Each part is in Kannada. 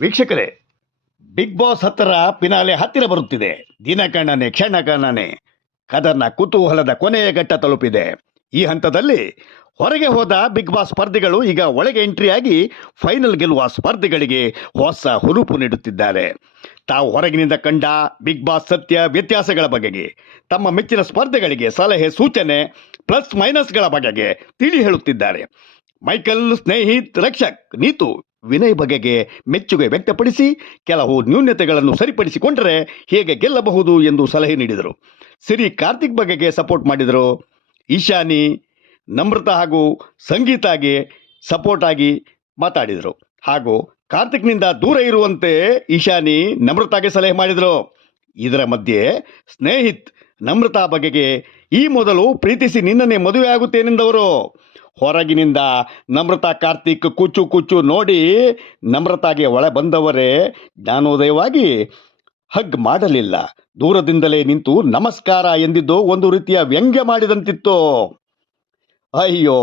ವೀಕ್ಷಕರೇ, ಬಿಗ್ ಬಾಸ್ ಹತ್ತರ ಪಿನಾಲೆ ಹತ್ತಿರ ಬರುತ್ತಿದೆ. ದಿನಗಣನೆ ಕ್ಷಣಗಣನೆ ಕದರ್ನ ಕುತೂಹಲದ ಕೊನೆಯ ಘಟ್ಟ ತಲುಪಿದೆ. ಈ ಹಂತದಲ್ಲಿ ಹೊರಗೆ ಹೋದ ಬಿಗ್ ಬಾಸ್ ಸ್ಪರ್ಧಿಗಳು ಈಗ ಒಳಗೆ ಎಂಟ್ರಿಯಾಗಿ ಫೈನಲ್ ಗೆಲ್ಲುವ ಸ್ಪರ್ಧಿಗಳಿಗೆ ಹೊಸ ಹುರುಪು ನೀಡುತ್ತಿದ್ದಾರೆ. ತಾವು ಹೊರಗಿನಿಂದ ಕಂಡ ಬಿಗ್ ಬಾಸ್ ಸತ್ಯ ವ್ಯತ್ಯಾಸಗಳ ಬಗೆಗೆ, ತಮ್ಮ ಮೆಚ್ಚಿನ ಸ್ಪರ್ಧೆಗಳಿಗೆ ಸಲಹೆ, ಸೂಚನೆ, ಪ್ಲಸ್, ಮೈನಸ್ಗಳ ಬಗೆಗೆ ತಿಳಿ ಹೇಳುತ್ತಿದ್ದಾರೆ. ಮೈಕಲ್, ಸ್ನೇಹಿತ್, ರಕ್ಷಕ್, ನೀತು ವಿನಯ್ ಬಗೆಗೆ ಮೆಚ್ಚುಗೆ ವ್ಯಕ್ತಪಡಿಸಿ ಕೆಲವು ನ್ಯೂನ್ಯತೆಗಳನ್ನು ಸರಿಪಡಿಸಿಕೊಂಡರೆ ಹೇಗೆ ಗೆಲ್ಲಬಹುದು ಎಂದು ಸಲಹೆ ನೀಡಿದರು. ಸಿರಿ ಕಾರ್ತಿಕ್ ಬಗೆಗೆ ಸಪೋರ್ಟ್ ಮಾಡಿದರು. ಈಶಾನಿ, ನಮ್ರತ ಹಾಗೂ ಸಂಗೀತಾಗೆ ಸಪೋರ್ಟ್ ಆಗಿ ಮಾತಾಡಿದರು. ಹಾಗೂ ಕಾರ್ತಿಕ್ನಿಂದ ದೂರ ಇರುವಂತೆ ಈಶಾನಿ ನಮ್ರತಾಗೆ ಸಲಹೆ ಮಾಡಿದರು. ಇದರ ಮಧ್ಯೆ ಸ್ನೇಹಿತ್ ನಮ್ರತಾ ಬಗೆಗೆ ಈ ಮೊದಲು ಪ್ರೀತಿಸಿ ನಿನ್ನನ್ನೇ ಮದುವೆ ಆಗುತ್ತೇನೆಂದವರು. ಹೊರಗಿನಿಂದ ನಮ್ರತಾ ಕಾರ್ತಿಕ್ ಕುಚ್ಚು ಕುಚ್ಚು ನೋಡಿ ನಮ್ರತಾಗೆ ಒಳ ಬಂದವರೇ, ಜ್ಞಾನೋದಯವಾಗಿ ಹಗ್ ಮಾಡಲಿಲ್ಲ. ದೂರದಿಂದಲೇ ನಿಂತು ನಮಸ್ಕಾರ ಎಂದಿದ್ದು ಒಂದು ರೀತಿಯ ವ್ಯಂಗ್ಯ ಮಾಡಿದಂತಿತ್ತು. ಅಯ್ಯೋ,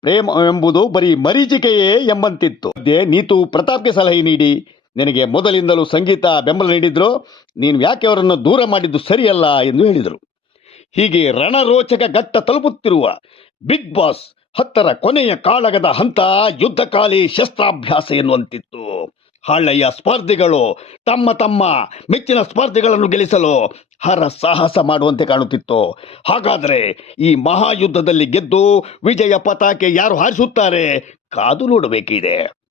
ಪ್ರೇಮ ಎಂಬುದು ಬರೀ ಮರೀಚಿಕೆಯೇ ಎಂಬಂತಿತ್ತು. ನೀತು ಪ್ರತಾಪ್ಗೆ ಸಲಹೆ ನೀಡಿ, ನಿನಗೆ ಮೊದಲಿಂದಲೂ ಸಂಗೀತ ಬೆಂಬಲ ನೀಡಿದ್ರು, ನೀನು ಯಾಕೆ ಅವರನ್ನು ದೂರ ಮಾಡಿದ್ದು ಸರಿಯಲ್ಲ ಎಂದು ಹೇಳಿದರು. ಹೀಗೆ ರಣರೋಚಕ ಘಟ್ಟ ತಲುಪುತ್ತಿರುವ ಬಿಗ್ ಬಾಸ್ ಹತ್ತರ ಕೊನೆಯ ಕಾಳಗದ ಹಂತ ಯುದ್ಧಕಾಲಿ ಶಸ್ತ್ರಾಭ್ಯಾಸ ಎನ್ನುವಂತಿತ್ತು. ಹಳ್ಳೆಯ ಸ್ಪರ್ಧಿಗಳು ತಮ್ಮ ತಮ್ಮ ಮೆಚ್ಚಿನ ಸ್ಪರ್ಧಿಗಳನ್ನು ಗೆಲ್ಲಿಸಲು ಹರ ಸಾಹಸ ಮಾಡುವಂತೆ ಕಾಣುತ್ತಿತ್ತು. ಹಾಗಾದರೆ ಈ ಮಹಾಯುದ್ಧದಲ್ಲಿ ಗೆದ್ದು ವಿಜಯ ಪತಾಕೆ ಯಾರು ಹಾರಿಸುತ್ತಾರೆ ಕಾದು ನೋಡಬೇಕಿದೆ.